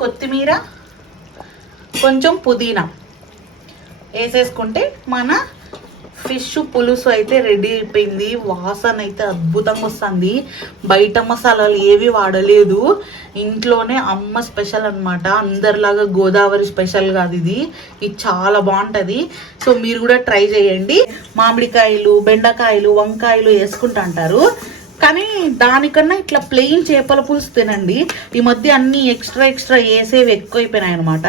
కొత్తిమీర, కొంచెం పుదీనా వేసేసుకుంటే మన ఫిష్ పులుసు అయితే రెడీ అయిపోయింది. వాసన అయితే అద్భుతంగా వస్తుంది. బయట మసాలాలు ఏవి వాడలేదు, ఇంట్లోనే అమ్మ స్పెషల్ అనమాట. అందరిలాగా గోదావరి స్పెషల్ కాదు ఇది చాలా బాగుంటుంది. సో మీరు కూడా ట్రై చేయండి. మామిడికాయలు, బెండకాయలు, వంకాయలు వేసుకుంటా అంటారు, కానీ దానికన్నా ఇట్లా ప్లెయిన్ చేపల పులుసు తినండి. ఈ మధ్య అన్ని ఎక్స్ట్రా వేసేవి ఎక్కువైపోయినాయి అనమాట.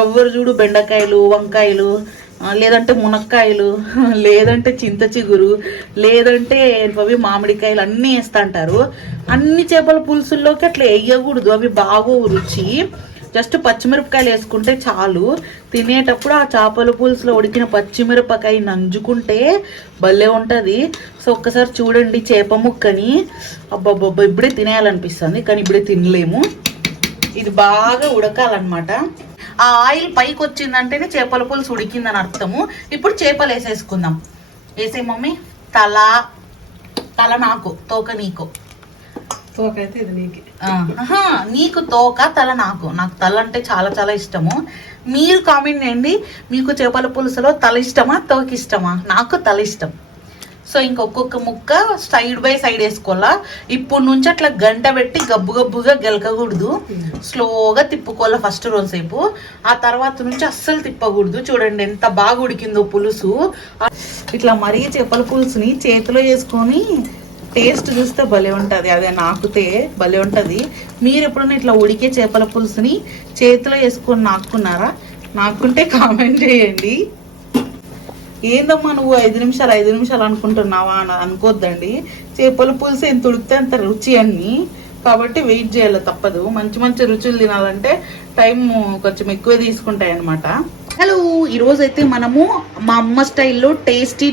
ఎవరు చూడు బెండకాయలు, వంకాయలు, లేదంటే మునక్కాయలు, లేదంటే చింత చిగురు, లేదంటే అవి మామిడికాయలు అన్నీ వేస్తా అంటారు. అన్ని చేపల పులుసుల్లోకి అట్లా వేయకూడదు, అవి బాగో రుచి. జస్ట్ పచ్చిమిరపకాయలు వేసుకుంటే చాలు. తినేటప్పుడు ఆ చేపల పులుసులో ఉడికిన పచ్చిమిరపకాయ నంజుకుంటే భలే ఉంటుంది. సో ఒక్కసారి చూడండి చేప ముక్కని. అబ్బాబ్బా ఇప్పుడే తినేయాలనిపిస్తుంది, కానీ ఇప్పుడే తినలేము. ఇది బాగా ఉడకాలన్నమాట. ఆ ఆయిల్ పైకి వచ్చిందంటేనే చేపల పులుసు ఉడికిందని అర్థము. ఇప్పుడు చేపలు వేసేసుకుందాం. వేసే మమ్మీ. తల నాకు, తోక నీకు. తోక అయితే ఇది నీకు. నీకు తోక, తల నాకు. నాకు తల అంటే చాలా చాలా ఇష్టము. మీరు కామెంట్ చేయండి, మీకు చేపల పులుసులో తల ఇష్టమా, తోక ఇష్టమా? నాకు తల ఇష్టం. సో ఇంకొక ముక్క సైడ్ బై సైడ్ వేసుకోవాలా. ఇప్పుడు నుంచి అట్లా గంట పెట్టి గబ్బుగా గెలకకూడదు, స్లోగా తిప్పుకోవాలా ఫస్ట్ రోజుసేపు. ఆ తర్వాత నుంచి అస్సలు తిప్పకూడదు. చూడండి ఎంత బాగా ఉడికిందో పులుసు. ఇట్లా మరీ చేపల పులుసుని చేతిలో వేసుకొని టేస్ట్ చూస్తే భలే ఉంటుంది. అదే నాకుతే భలే ఉంటుంది. మీరు ఎప్పుడన్నా ఇట్లా ఉడికే చేపల పులుసుని చేతిలో వేసుకొని నాకున్నారా? నాకుంటే కామెంట్ చేయండి. ఏందమ్మా నువ్వు 5 నిమిషాలు అనుకుంటున్నావా అని అనుకోద్దండి. చేపల పులుసు ఎంత ఉడికితే అంత రుచి అన్ని, కాబట్టి వెయిట్ చేయాలి తప్పదు. మంచి రుచులు తినాలంటే టైం కొంచెం ఎక్కువ తీసుకుంటాయి అనమాట. హలో, ఈరోజు అయితే మనము మా అమ్మ స్టైల్లో టేస్టీ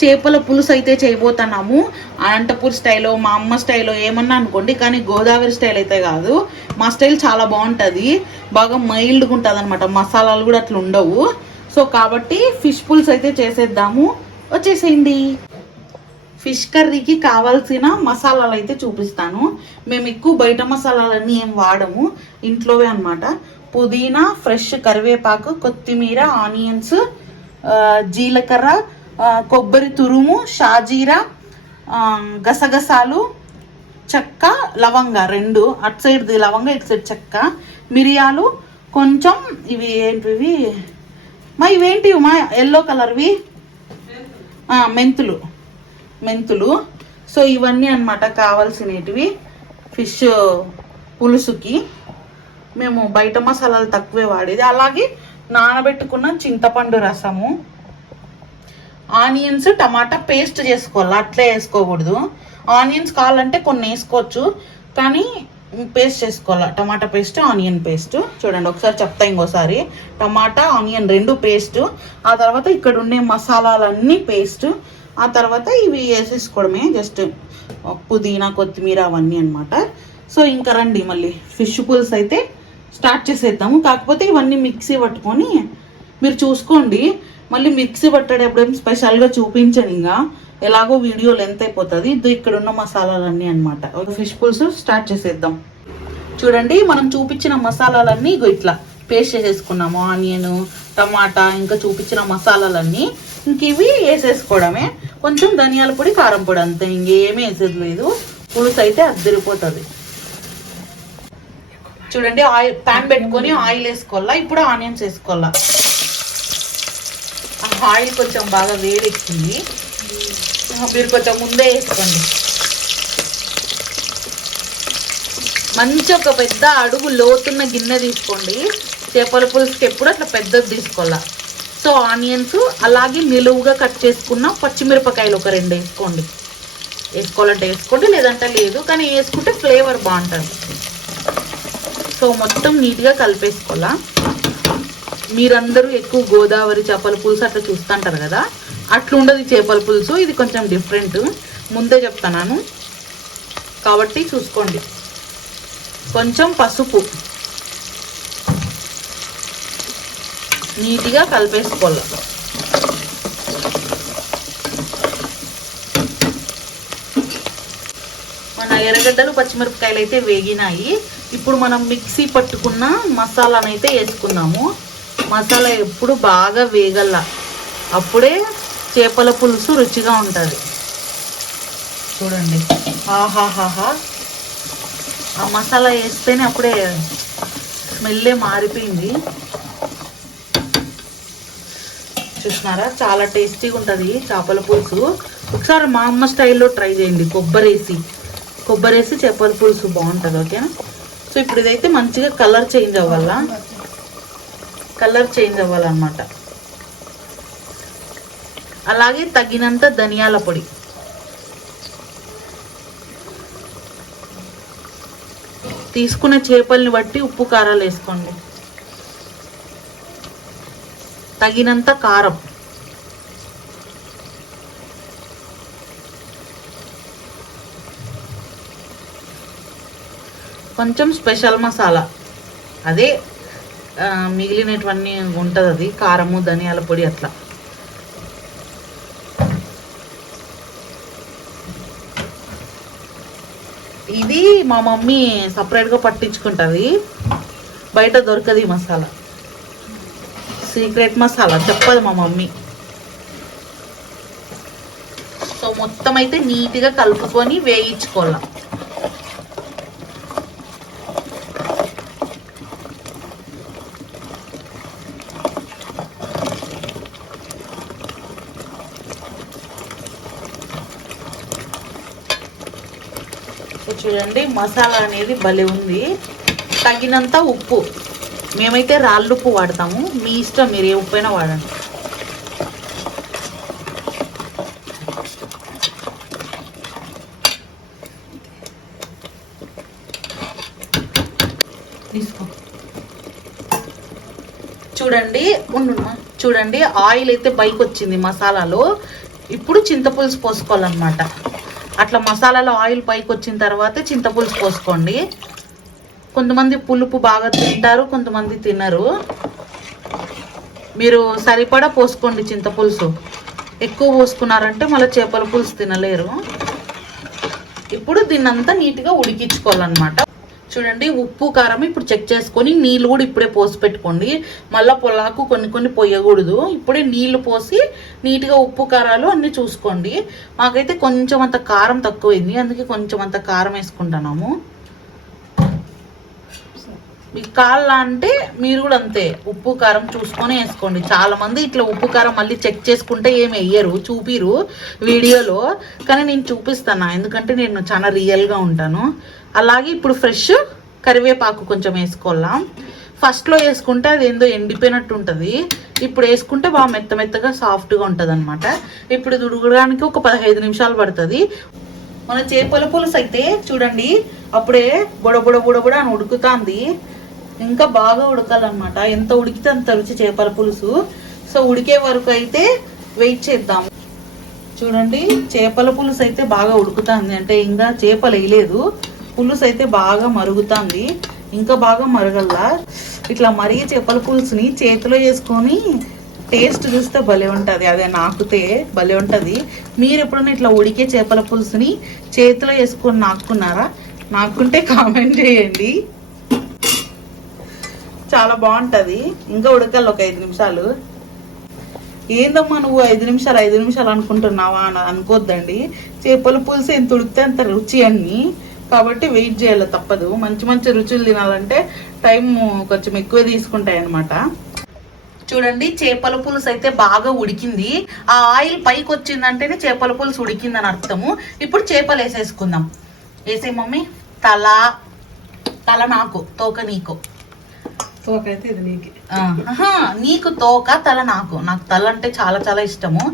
చేపల పులుసు అయితే చేయబోతున్నాము. అనంతపూర్ స్టైలో, మా అమ్మ స్టైలో ఏమన్నా అనుకోండి, కానీ గోదావరి స్టైల్ అయితే కాదు. మా స్టైల్ చాలా బాగుంటుంది, బాగా మైల్డ్గా ఉంటుంది అనమాట. మసాలాలు కూడా అట్లా ఉండవు. సో కాబట్టి ఫిష్ పులుసు అయితే చేసేద్దాము. వచ్చేసేయండి. ఫిష్ కర్రీకి కావాల్సిన మసాలాలు అయితే చూపిస్తాను. మేము ఎక్కువ బయట మసాలాలన్నీ ఏం వాడము, ఇంట్లోవే అనమాట. పుదీనా, ఫ్రెష్ కరివేపాకు, కొత్తిమీర, ఆనియన్స్, జీలకర్ర, కొబ్బరి తురుము, షాజీరా, గసగసాలు, చెక్క, లవంగ 2. అటు సైడ్ది లవంగ, ఇటు సైడ్ చెక్క, మిరియాలు కొంచెం. ఇవి ఏంటివి ఇవేంటివి మా ఎల్లో కలర్వి? మెంతులు. సో ఇవన్నీ అనమాట కావాల్సినవి ఫిష్ పులుసుకి. మేము బయట మసాలాలు తక్కువే వాడేది. అలాగే నానబెట్టుకున్న చింతపండు రసము, ఆనియన్స్, టమాటా పేస్ట్ చేసుకోవాలి, అట్లే వేసుకోకూడదు. ఆనియన్స్ కావాలంటే కొన్ని వేసుకోవచ్చు, కానీ పేస్ట్ చేసుకోవాలి. టమాటా పేస్ట్, ఆనియన్ పేస్ట్. చూడండి ఒకసారి చెప్తా ఇంకోసారి. టమాటా, ఆనియన్ 2 పేస్ట్. ఆ తర్వాత ఇక్కడ ఉండే మసాలాలన్నీ పేస్ట్. ఆ తర్వాత ఇవి వేసేసుకోవడమే, జస్ట్ పుదీనా, కొత్తిమీర అవన్నీ అనమాట. సో ఇంకా రండి మళ్ళీ ఫిష్ పులుసు అయితే స్టార్ట్ చేసేద్దాము. కాకపోతే ఇవన్నీ మిక్సీ పట్టుకొని మీరు చూసుకోండి. మళ్ళీ మిక్సీ పట్టేటప్పుడు స్పెషల్గా చూపించండి, ఇంకా ఎలాగో వీడియో లెంత్ అయిపోతుంది. ఇక్కడ ఉన్న మసాలాలన్నీ అనమాట. ఫిష్ పులుసు స్టార్ట్ చేసేద్దాం. చూడండి మనం చూపించిన మసాలాలన్నీ ఇట్లా పేస్ట్ చేసేసుకున్నాము. ఆనియన్, టమాటా, ఇంకా చూపించిన మసాలాలన్నీ ఇంక ఇవి వేసేసుకోవడమే. కొంచెం ధనియాల పొడి, కారం పొడి, అంతే. ఇంకేమీ వేసేది లేదు. పులుసు అయితే అద్దరిపోతుంది. చూడండి ప్యాన్ పెట్టుకొని ఆయిల్ వేసుకోవాలా. ఇప్పుడు ఆనియన్స్ వేసుకోవాలా. ఆయిల్ కొంచెం బాగా వేడెక్కింది, మీరు కొంచెం ముందే వేసుకోండి. మంచి ఒక పెద్ద అడుగు లోతున్న గిన్నె తీసుకోండి. చేపల పులుసుకి ఎప్పుడు అట్లా పెద్దది తీసుకోవాలా. సో ఆనియన్స్, అలాగే నిలువుగా కట్ చేసుకున్న పచ్చిమిరపకాయలు ఒక 2 వేసుకోండి. వేసుకోవాలంటే వేసుకోండి, లేదంటే లేదు, కానీ వేసుకుంటే ఫ్లేవర్ బాగుంటుంది. సో మొత్తం నీట్గా కలిపేసుకోవాలా. మీరందరూ ఎక్కువ గోదావరి చేపల పులుసు అట్లా చూస్తుంటారు కదా, అట్లుండదు చేపల పులుసు. ఇది కొంచెం డిఫరెంట్, ముందే చెప్తున్నాను కాబట్టి చూసుకోండి. కొంచెం పసుపు, నీట్గా కలిపేసుకోవాలి. మన ఎర్రగడ్డలు పచ్చిమిరపకాయలు అయితే వేగినాయి. ఇప్పుడు మనం మిక్సీ పట్టుకున్న మసాలానైతే వేసుకుందాము. మసాలా ఎప్పుడు బాగా వేగల్ల, అప్పుడే చేపల పులుసు రుచిగా ఉంటుంది. చూడండి, ఆహాహాహా, ఆ మసాలా వేస్తేనే అప్పుడే స్మెల్లే మారిపోయింది. చూసినారా, చాలా టేస్టీగా ఉంటుంది చేపల పులుసు. ఒకసారి మా అమ్మ స్టైల్లో ట్రై చేయండి. కొబ్బరేసి చేపల పులుసు బాగుంటుంది. ఓకేనా? సో ఇప్పుడు ఇదైతే మంచిగా కలర్ చేంజ్ అవ్వాలన్నమాట. అలాగే తగినంత ధనియాల పొడి, తీసుకునే చేపల్ని బట్టి ఉప్పు కారాలు వేసుకోండి. తగినంత కారం, కొంచెం స్పెషల్ మసాలా, అదే మిగిలినటువన్నీ ఉంటుంది, అది కారము ధనియాల పొడి అట్లా. ఇది మా మమ్మీ సపరేట్గా పట్టించుకుంటుంది, బయట దొరకదు ఈ మసాలా. సీక్రెట్ మసాలా, చెప్పదు మా మమ్మీ. సో మొత్తం అయితే నీట్గా కలుపుకొని వేయించుకోవాలి. చూడండి, మసాలా అనేది భలే ఉంది. తగినంత ఉప్పు, మేమైతే రాళ్ళు ఉప్పు వాడతాము, మీ ఇష్టం, మీరు ఏ ఉప్పు అయినా వాడండి. తీసుకో. చూడండి ఆయిల్ అయితే పైకి వచ్చింది మసాలాలో. ఇప్పుడు చింతపులుసు పోసుకోవాలన్నమాట. అట్లా మసాలాలో ఆయిల్ పైకి వచ్చిన తర్వాత చింతపులుసు పోసుకోండి. కొంతమంది పులుపు బాగా తింటారు, కొంతమంది తినరు. మీరు సరిపడా పోసుకోండి చింతపులుసు. ఎక్కువ పోసుకున్నారంటే మళ్ళీ చేపల పులుసు తినలేరు. ఇప్పుడు దీన్నంతా నీట్గా ఉడికించుకోవాలన్నమాట. చూడండి, ఉప్పు కారం ఇప్పుడు చెక్ చేసుకొని నీళ్ళు కూడా ఇప్పుడే పోసి పెట్టుకోండి. మళ్ళీ పొలాకు కొన్ని పోయకూడదు. ఇప్పుడే నీళ్లు పోసి నీట్గా ఉప్పు కారాలు అన్నీ చూసుకోండి. మాకైతే కొంచెం అంత కారం తక్కువైంది, అందుకే కొంచెం అంత కారం వేసుకుంటున్నాము. మీకు కావాలా అంటే మీరు కూడా అంతే ఉప్పు కారం చూసుకొని వేసుకోండి. చాలా మంది ఇట్లా ఉప్పు కారం మళ్ళీ చెక్ చేసుకుంటే ఏమి వేయరు, చూపిరు వీడియోలో, కానీ నేను చూపిస్తాను ఎందుకంటే నేను చాలా రియల్గా ఉంటాను. అలాగే ఇప్పుడు ఫ్రెష్ కరివేపాకు కొంచెం వేసుకోవాలా. ఫస్ట్లో వేసుకుంటే అది ఏందో ఎండిపోయినట్టు ఉంటుంది, ఇప్పుడు వేసుకుంటే బాగా మెత్తగా సాఫ్ట్గా ఉంటుంది అనమాట. ఇప్పుడు ఇది ఉడకడానికి ఒక 15 నిమిషాలు పడుతుంది. మన చేపల పులుసు అయితే చూడండి, అప్పుడే బుడబుడ అని ఉడుకుతుంది. ఇంకా బాగా ఉడకాలన్నమాట. ఎంత ఉడికితే అంత రుచి చేపల పులుసు. సో ఉడికే వరకు అయితే వెయిట్ చేద్దాం. చూడండి, చేపల పులుసు అయితే బాగా ఉడుకుతుంది, అంటే ఇంకా చేపలు వేయలేదు, పులుసు అయితే బాగా మరుగుతుంది. ఇంకా బాగా మరగల్లా. ఇట్లా మరిగే చేపల పులుసుని చేతిలో వేసుకొని టేస్ట్ చూస్తే భలే ఉంటుంది, అదే నాకుతే భలే ఉంటుంది. మీరు ఎప్పుడైనా ఇట్లా ఉడికే చేపల పులుసుని చేతిలో వేసుకొని నాకున్నారా? నాకుంటే కామెంట్ చేయండి, చాలా బాగుంటుంది. ఇంకా ఉడకాలి ఒక 5 నిమిషాలు. ఏందమ్మా నువ్వు 5 నిమిషాలు అనుకుంటున్నావా అని అనుకోద్దండి. చేపల పులుసు ఎంత ఉడికితే అంత రుచి అన్ని, కాబట్టి వెయిట్ చేయాలి, తప్పదు. మంచి రుచులు తినాలంటే టైం కొంచెం ఎక్కువ తీసుకుంటాయి అన్నమాట. చూడండి, చేపల పులుసు అయితే బాగా ఉడికింది. ఆ ఆయిల్ పైకి వచ్చిందంటేనే చేపల పులుసు ఉడికిందని అర్థము. ఇప్పుడు చేపలు వేసేసుకుందాం. వేసే మమ్మీ. తల నాకు, తోక నీకు. తోక అయితే ఇది నీకు. నీకు తోక, తల నాకు. నాకు తల అంటే చాలా ఇష్టము.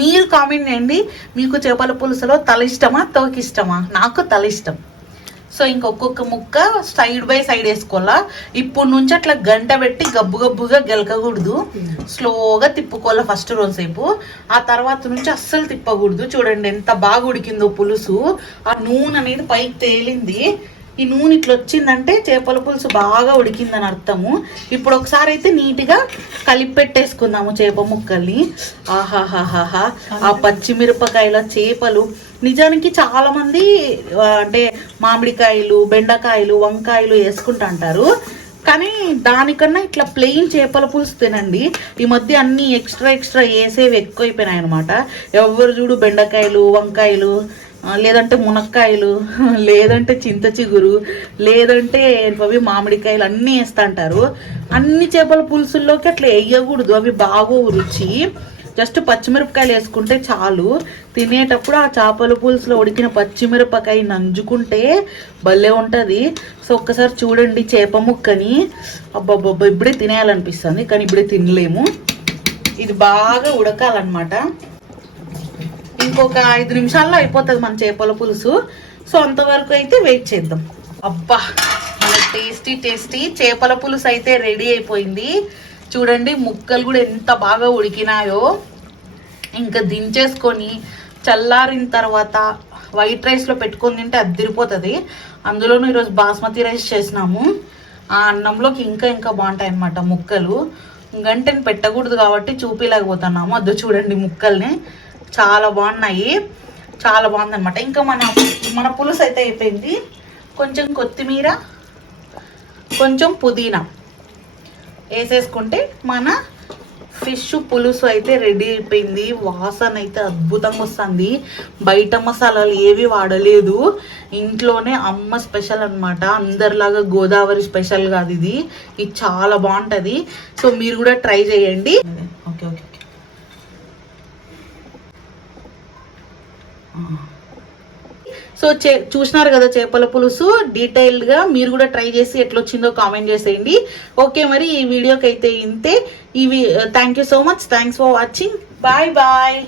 మీరు కామెంట్ చేయండి, మీకు చేపల పులుసులో తల ఇష్టమా తోక ఇష్టమా? నాకు తల ఇష్టం. సో ఇంకొక ముక్క సైడ్ బై సైడ్ వేసుకోవాలా. ఇప్పుడు నుంచి అట్లా గంట పెట్టి గబ్బుగా గెలకకూడదు, స్లోగా తిప్పుకోవాలా ఫస్ట్ రోజుసేపు. ఆ తర్వాత నుంచి అస్సలు తిప్పకూడదు. చూడండి ఎంత బాగా ఉడికిందో పులుసు. ఆ నూనె అనేది పైకి తేలింది. ఈ నూనె ఇట్లా వచ్చిందంటే చేపల పులుసు బాగా ఉడికిందని అర్థము. ఇప్పుడు ఒకసారి అయితే నీట్గా కలిపి పెట్టేసుకుందాము చేప ముక్కల్ని. ఆహాహాహా, ఆ పచ్చిమిరపకాయల చేపలు. నిజానికి చాలా మంది అంటే మామిడికాయలు, బెండకాయలు, వంకాయలు వేసుకుంటుంటారు, కానీ దానికన్నా ఇట్లా ప్లెయిన్ చేపల పులుసు తినండి. ఈ మధ్య అన్ని ఎక్స్ట్రా వేసేవి ఎక్కువైపోయినాయి అనమాట. ఎవరు చూడు బెండకాయలు, వంకాయలు, లేదంటే మునక్కాయలు, లేదంటే చింత చిగురు, లేదంటే అవి మామిడికాయలు అన్నీ వేస్తా అంటారు. అన్ని చేపల పులుసుల్లోకి అట్లా వేయకూడదు, అవి బాగోవు రుచి. జస్ట్ పచ్చిమిరపకాయలు వేసుకుంటే చాలు. తినేటప్పుడు ఆ చేపల పులుసులో ఉడికిన పచ్చిమిరపకాయ నంజుకుంటే భలే ఉంటుంది. సో ఒక్కసారి చూడండి చేప ముక్కని. అబ్బాబ్బా, ఇప్పుడే తినేయాలనిపిస్తుంది, కానీ ఇప్పుడే తినలేము. ఇది బాగా ఉడకాలన్నమాట. ఇంకొక 5 నిమిషాల్లో అయిపోతుంది మన చేపల పులుసు. సో అంతవరకు అయితే వెయిట్ చేద్దాం. అబ్బా, మన టేస్టీ చేపల పులుసు అయితే రెడీ అయిపోయింది. చూడండి ముక్కలు కూడా ఎంత బాగా ఉడికినాయో. ఇంకా దించేసుకొని చల్లారిన తర్వాత వైట్ రైస్లో పెట్టుకొని తింటే అద్దిరిపోతుంది. అందులోనూ ఈరోజు బాస్మతి రైస్ చేసినాము. ఆ అన్నంలోకి ఇంకా బాగుంటాయి అన్నమాట ముక్కలు. గంటని పెట్టకూడదు కాబట్టి చూపించలేకపోతున్నాము. అదో చూడండి ముక్కల్ని, చాలా బాగున్నాయి, చాలా బాగుందన్నమాట. ఇంకా మన పులుసు అయితే అయిపోయింది. కొంచెం కొత్తిమీర, కొంచెం పుదీనా వేసేసుకుంటే మన ఫిష్ పులుసు అయితే రెడీ అయిపోయింది. వాసన అయితే అద్భుతంగా వస్తుంది. బయట మసాలాలు ఏవి వాడలేదు, ఇంట్లోనే అమ్మ స్పెషల్ అన్నమాట. అందరిలాగా గోదావరి స్పెషల్ కాదు ఇది చాలా బాగుంటుంది. సో మీరు కూడా ట్రై చేయండి. ఓకే. సో చూసినారు కదా చేపల పులుసు డీటెయిల్డ్గా. మీరు కూడా ట్రై చేసి ఎట్లొచ్చిందో కామెంట్ చేసేయండి. ఓకే, మరి ఈ వీడియోకి అయితే ఇంతే. Thank you so much. Thanks for watching. Bye.